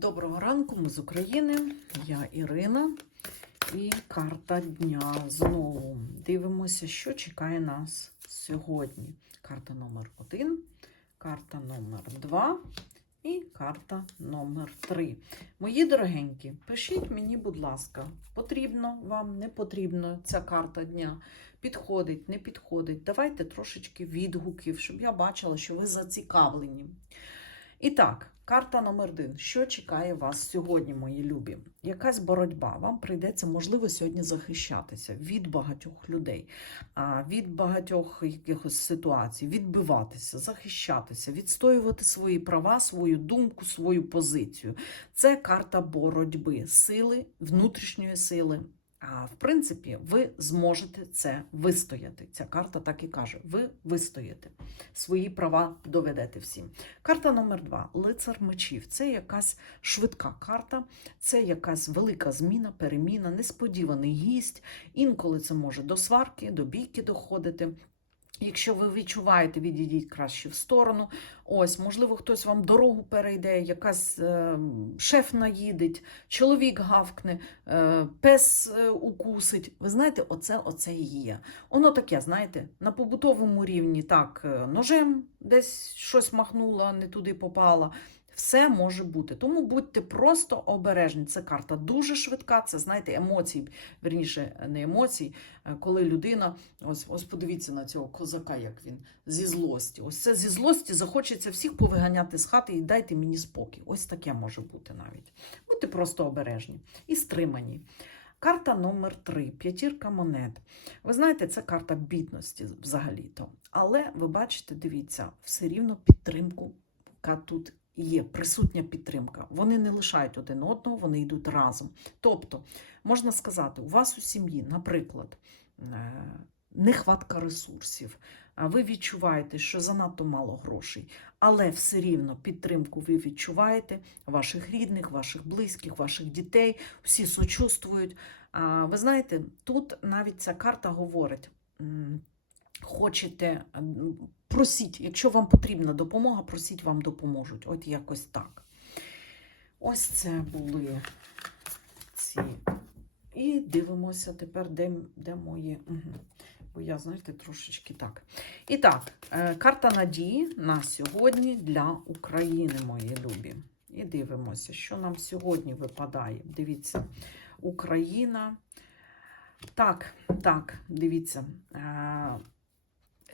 Доброго ранку, ми з України. Я Ірина. І карта дня знову. Дивимося, що чекає нас сьогодні. Карта номер 1, карта номер 2 і карта номер 3. Мої дорогенькі, пишіть мені, будь ласка, потрібно вам, не потрібно ця карта дня. Підходить, не підходить. Давайте трошечки відгуків, щоб я бачила, що ви зацікавлені. І так, карта номер один. Що чекає вас сьогодні, мої любі? Якась боротьба. Вам прийдеться, можливо, сьогодні захищатися від багатьох людей, від багатьох якихось ситуацій, відбиватися, захищатися, відстоювати свої права, свою думку, свою позицію. Це карта боротьби, сили, внутрішньої сили. В принципі, ви зможете це вистояти. Ця карта так і каже: ви вистоїте, свої права доведете всім. Карта номер два лицар мечів. Це якась швидка карта, це якась велика зміна, переміна, несподіваний гість. Інколи це може до сварки, до бійки доходити. Якщо ви відчуваєте, відійдіть краще в сторону. Ось, можливо, хтось вам дорогу перейде, якась е, шеф наїдеть, чоловік гавкне, е, пес е, укусить. Ви знаєте, оце, оце і є. Воно таке, знаєте, на побутовому рівні так, е, ножем десь щось махнула, не туди попала. Все може бути. Тому будьте просто обережні. Це карта дуже швидка, це, знаєте, емоції, верніше, не емоції, е, коли людина, ось, ось подивіться на цього козака, як він зі злості. Ось це зі злості захочеться всіх повиганяти з хати і дайте мені спокій. Ось таке може бути навіть. Будьте просто обережні і стримані. Карта номер 3 п'ятірка монет. Ви знаєте, це карта бідності взагалі-то. Але ви бачите, дивіться, все рівно підтримку, яка тут є, присутня підтримка. Вони не лишають один одного, вони йдуть разом. Тобто, можна сказати, у вас у сім'ї, наприклад, е, нехватка ресурсів, ви відчуваєте, що занадто мало грошей, але все рівно підтримку ви відчуваєте ваших рідних, ваших близьких, ваших дітей, всі сочувствують. Ви знаєте, тут навіть ця карта говорить. Хочете, просіть, якщо вам потрібна допомога, просіть, вам допоможуть. От якось так. Ось це були ці. І дивимося тепер, де, де мої. Угу. Бо я, знаєте, трошечки так. І так, е, карта надії на сьогодні для України, мої любі. І дивимося, що нам сьогодні випадає. Дивіться, Україна. Так, так, дивіться.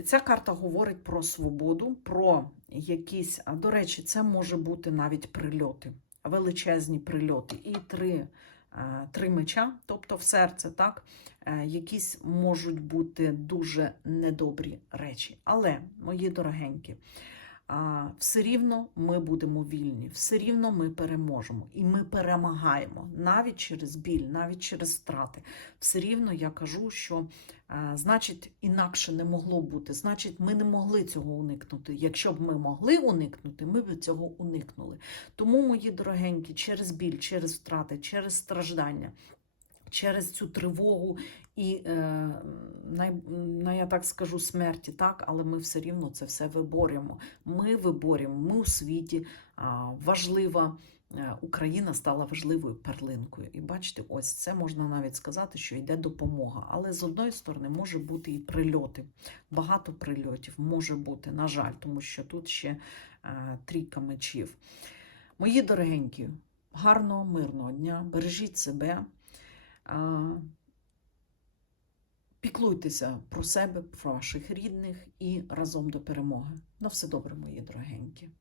Ця карта говорить про свободу, про якісь, до речі, це може бути навіть прильоти, величезні прильоти. І три, три меча, тобто в серце, так, е, якісь можуть бути дуже недобрі речі. Але, мої дорогенькі, все рівно ми будемо вільні, все рівно ми переможемо. І ми перемагаємо навіть через біль, навіть через втрати. Все рівно я кажу, що а, значить інакше не могло бути. Значить, ми не могли цього уникнути. Якщо б ми могли уникнути, ми б цього уникнули. Тому, мої дорогенькі, через біль, через втрати, через страждання. Через цю тривогу і, е, най, най, я так скажу, смерті, так, але ми все рівно це все виборюємо. Ми виборюємо, ми у світі важлива. е, Україна стала важливою перлинкою. І бачите, ось це можна навіть сказати, що йде допомога. Але з одної сторони може бути і прильоти. Багато прильотів може бути, на жаль, тому що тут ще е, трійка мечів. Мої дорогенькі, гарного, мирного дня, бережіть себе. Піклуйтеся про себе, про ваших рідних і разом до перемоги. На все добре, мої дорогенькі.